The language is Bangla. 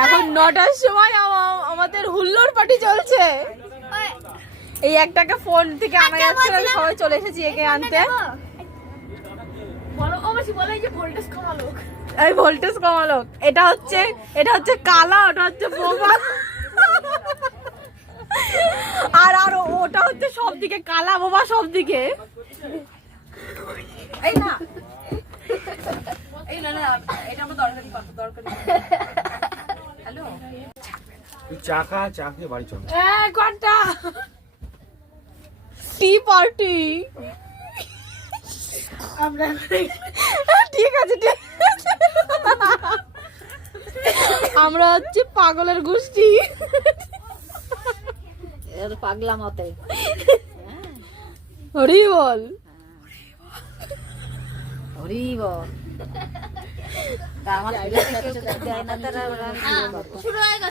এখন 9টার সময় আমাদের হুল্লোড় পার্টি চলছে। এই একটাকে ফোন থেকে আনা যাচ্ছে না, সবাই চলে এসেছি একে আনতে। এই ভোল্টেজ কমালো। এটা হচ্ছে কালা, ওটা হচ্ছে বোবা, আর ওটা হচ্ছে সব দিকে কালা বোবা সব দিকে। এই না এটা আমার দরকারি। হ্যালো, চা খেয়ে বাড়ি চল। 1 ঘন্টা টি পার্টি। আমরা ঠিক আছে, আমরা হচ্ছে পাগলের গোষ্ঠী। পাগলা মতে হরি বল, হরি বল। আমার